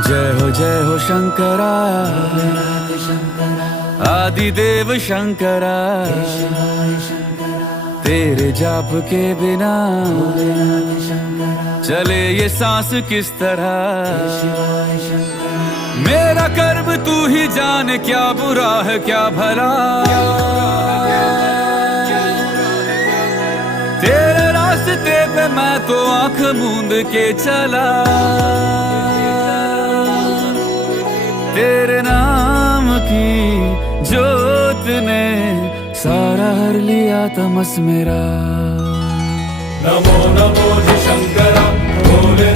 जय हो शंकरा, आदिदेव शंकरा। तेरे जाप के बिना चले ये सांस किस तरह। मेरा कर्म तू ही जाने, क्या बुरा है क्या भला। तेरे रास्ते पे मैं तो आंख मूंद के चला। तेरे नाम की जोत ने सारा हर लिया तमस मेरा। नमो नमो जी शंकरा, भोले